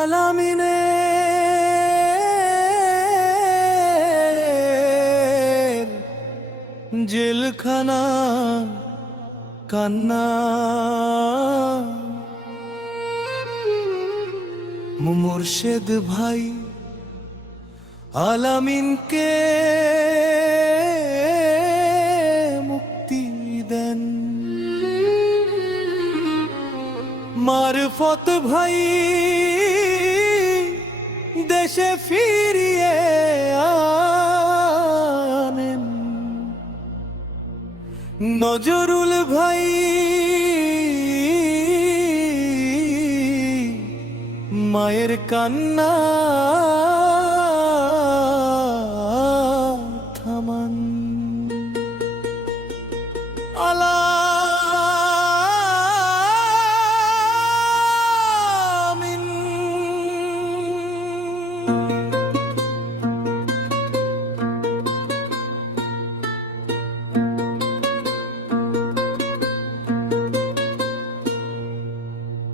আলামিনে জেলখানা কান্না মুর্শেদ ভাই আলামিনকে মুক্তি দেন। মারফত ভাই দেশে ফিরিয়ে আনেন। নজরুল ভাই মায়ের কান্না থামান। আলামিন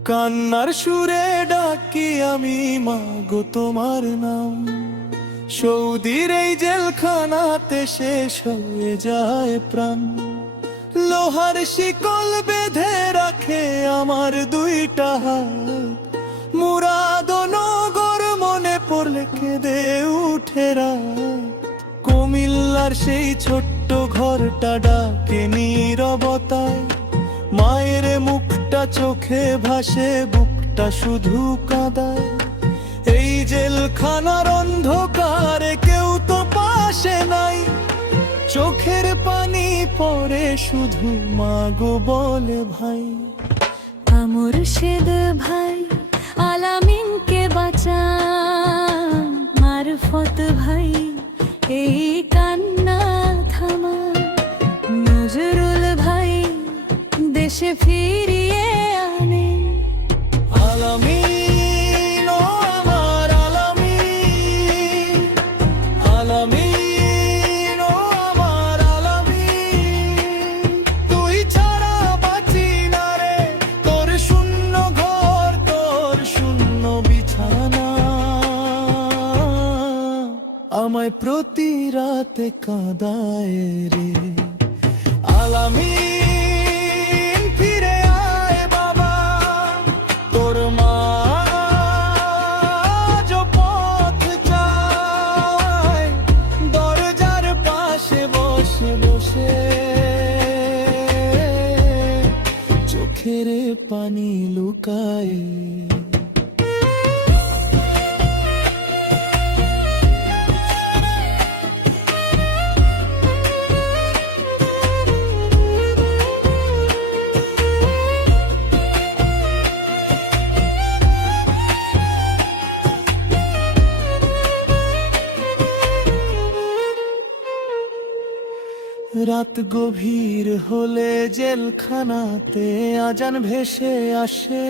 কান্নার সুরে ডাকি আমি মাগো তোমার নাম। সৌদির এই জেলখানাতে শেষ হয়ে যায় প্রাণ। লোহার শিকল বেঁধে রাখে আমার দুইটা হাত। মুরাদনগর মনে পড়লে কেঁদে উঠে রাত। কুমিল্লার সেই ছোট্ট ঘরটা ডাকে নীরবতায়। মায়ের মুখটা চোখে ভাসে, বুকটা শুধু কাঁদায়। এই জেলখানার অন্ধকারে কেউ তো পাশে নাই। চোখের পানি পড়ে শুধু মাগো বলে ভাই। মুর্শেদ ভাই আলামিনকে বাঁচান। মারফত ভাই এই কান্না থামান। নজরুল ভাই দেশে ফিরিয়ে আনে। আলামিন ও আমার আলামিন, আলামিন ও আমার আলামিন। তুই ছাড়া বাঁচি না রে, তোর শূন্য ঘর, তোর শূন্য বিছানা আমায় প্রতি রাতে কাঁদায় রে। আলামিন ফিরে আয় বাবা, তোর মা আজও পথ চায়। দরজার পাশে বসে বসে চোখের পানি লুকায়। রাত গভীর হলে জেলখানাতে আজান ভেসে আসে।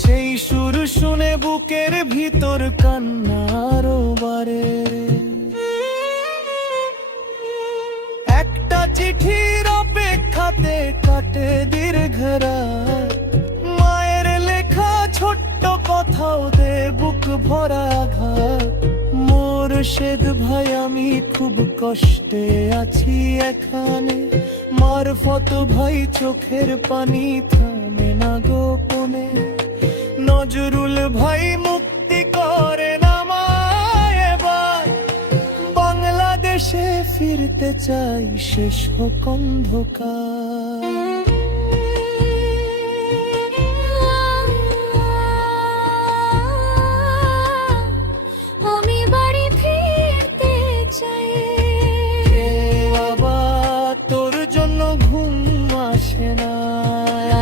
সেই সুর শুনে বুকের ভিতর কান্নার বারে। একটা চিঠির অপেক্ষাতে কাটে দীর্ঘ রাত। মায়ের লেখা ছোট্ট কথাও দে বুক ভরা আঘাত। মুর্শেদ ভাই আমি খুব কষ্টে আছি এখানে। মারফত ভাই চোখের পানি থামে না গোপনে। নজরুল ভাই মুক্তি করেন আমায় এবার। বাংলাদেশে ফিরতে চাই, শেষ হোক অন্ধকার।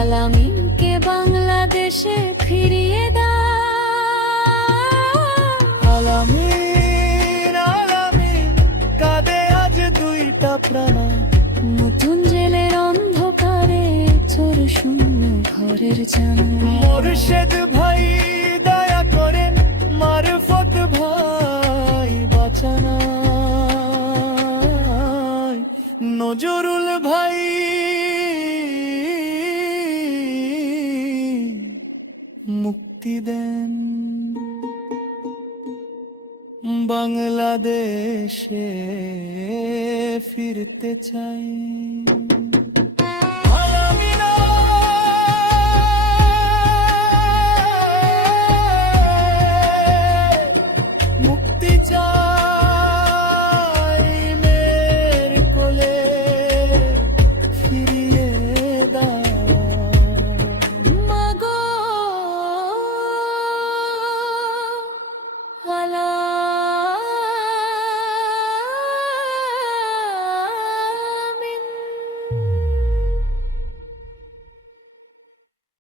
আলামিনকে বাংলাদেশে ফিরিয়ে দাও। আলামিন আলামিন কাঁদে আজ দুইটা প্রাণ। নতুন জেলের অন্ধকারে চোর শূন্য ঘরের জানালা। মুর্শেদ ভাই দয়া করেন, মারফত ভাই বাঁচানা। নজরুল ভাই মুক্তি দেন। বাংলাদেশে ফিরতে চাই।